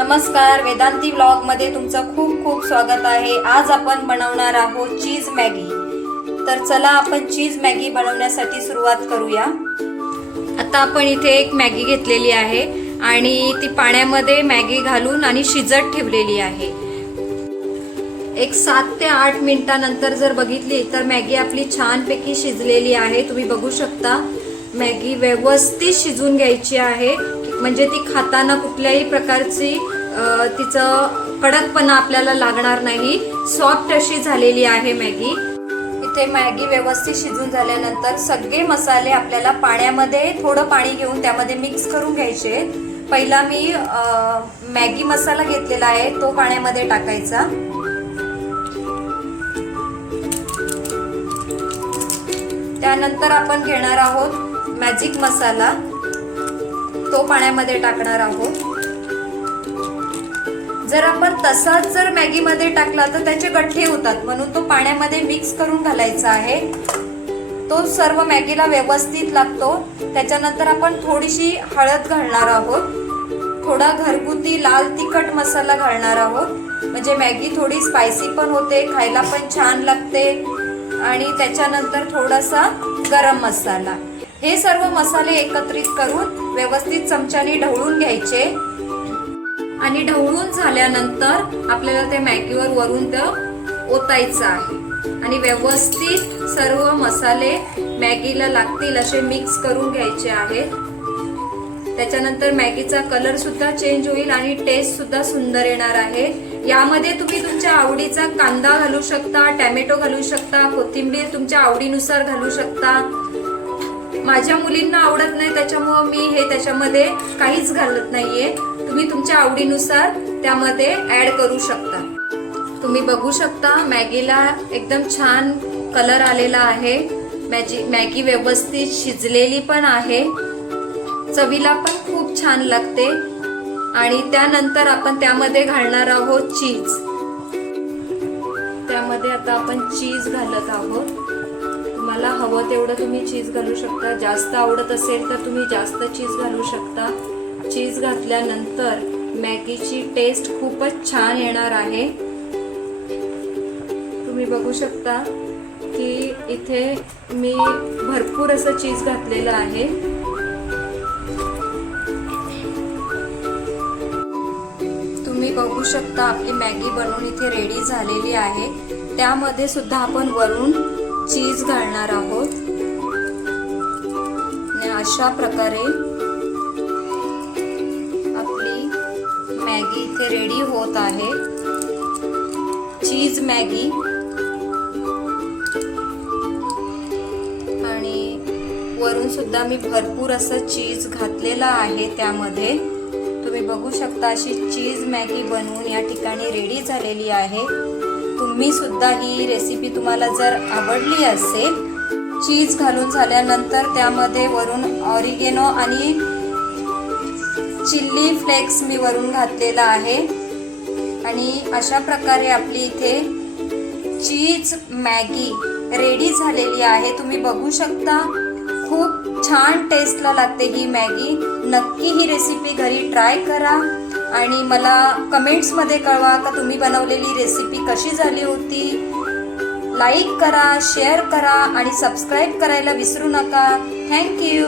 नमस्कार, वेदांती व्लॉग मध्ये तुमचं खूप खूप स्वागत आहे। आज आपण बनवणार आहोत चीज मॅगी। तर चला आपण चीज मॅगी बनवण्यासाठी सुरुवात करूया। आता आपण इथे एक मॅगी घेतलेली आहे आणि ती पाण्यामध्ये मॅगी घालून आणि शिजत ठेवलेली आहे। एक 7 ते 8 मिनिटांनंतर जर बघितली तर मॅगी आपली छानपैकी शिजलेली आहे। तुम्ही बघू शकता मॅगी व्यवस्थित शिजून घ्यायची आहे, म्हणजे ती खाताना कुठल्याही प्रकारची तिचं कडकपणा आपल्याला लागणार नाही। सॉफ्ट अशी झालेली आहे मॅगी। इथे मॅगी व्यवस्थित शिजून झाल्यानंतर सगळे मसाले आपल्याला पाण्यामध्ये थोडं पाणी घेऊन त्यामध्ये मिक्स करून घ्यायचे। पहिला मी मॅगी मसाला घेतलेला आहे तो पाण्यामध्ये टाकायचा। त्यानंतर आपण घेणार आहोत मॅजिक मसाला, तो पाण्यामध्ये टाकणार आहोत। जर आपण तसाच जर मॅगी मध्ये टाकला तर त्याचे गठ्ठे होतात, म्हणून तो पाण्यामध्ये मिक्स करून घालायचा आहे। तो सर्व मॅगीला व्यवस्थित लागतो। त्याच्यानंतर आपण थोडीशी हळद घालणार आहोत, थोडा घरगुती लाल तिखट मसाला घालणार आहोत, म्हणजे मॅगी थोडी स्पायसी पण होते, खायला पण छान लागते। आणि त्याच्यानंतर थोडासा गरम मसाला, हे सर्व मसाले एकत्रित करून व्यवस्थित चमच्याने ढवळून घ्यायचे। आणि ढवळून झाल्यानंतर आपल्याला ते मॅगीवर वरून ते ओतायचं आहे आणि व्यवस्थित सर्व मसाले मॅगीला लागतील असे मिक्स करून घ्यायचे आहेत। त्याच्यानंतर मॅगीचा कलर सुद्धा चेंज होईल आणि टेस्ट सुद्धा सुंदर येणार आहे। यामध्ये तुम्ही तुमच्या आवडीचा कांदा घालू शकता, टोमॅटो घालू शकता, कोथिंबीर तुमच्या आवडीनुसार घालू शकता। माझ्या मुलींना आवडत नाही त्याच्यामुळे मी हे त्याच्यामध्ये काहीच घालत नाहीये। तुम्ही तुमच्या आवडीनुसार त्यामध्ये ऍड करू शकता। तुम्ही बघू शकता मॅगीला एकदम छान कलर आलेला आहे। मॅगी व्यवस्थित शिजलेली पण आहे, चवीला पण खूप छान लागते। आणि त्यानंतर आपण त्यामध्ये घालणार आहोत चीज। त्यामध्ये आता आपण चीज घालत आहोत। तुम्हाला हवं तेवढं तुम्ही चीज घालू शकता, जास्त आवडत असेल तर तुम्ही जास्त चीज घालू शकता। चीज घातल्यानंतर मॅगीची टेस्ट खूपच छान येणार आहे। तुम्ही बघू शकता की इथे मी भरपूर असं चीज घातलेलं आहे। तुम्ही बघू शकता आपली मॅगी बनवून इथे रेडी झालेली आहे। त्यामध्ये सुद्धा आपण वरून चीज घालणार आहोत आणि अशा प्रकारे आपली मॅगी इथे रेडी होत आहे, चीज मॅगी। आणि वरून सुद्धा मी भरपूर असं चीज घातलेलं आहे त्यामध्ये। तुम्ही बघू शकता अशी चीज मॅगी बनवून या ठिकाणी रेडी झालेली आहे। तुम्ही सुद्धा ही रेसिपी तुम्हाला जर आवडली असेल, चीज घालून झाल्यानंतर त्यामध्ये वरून ऑरिगेनो आणि चिल्ली फ्लेक्स मी वरून घातलेला आहे। आणि अशा प्रकारे आपली इथे चीज मॅगी रेडी झालेली आहे। तुम्ही बघू शकता खूप छान टेस्टला लागते ही मॅगी। नक्की ही रेसिपी घरी ट्राय करा आणि मला कमेंट्समध्ये कळवा का तुम्ही बनवलेली रेसिपी कशी झाली होती। लाईक करा, शेअर करा आणि सबस्क्राईब करायला विसरू नका। थँक्यू।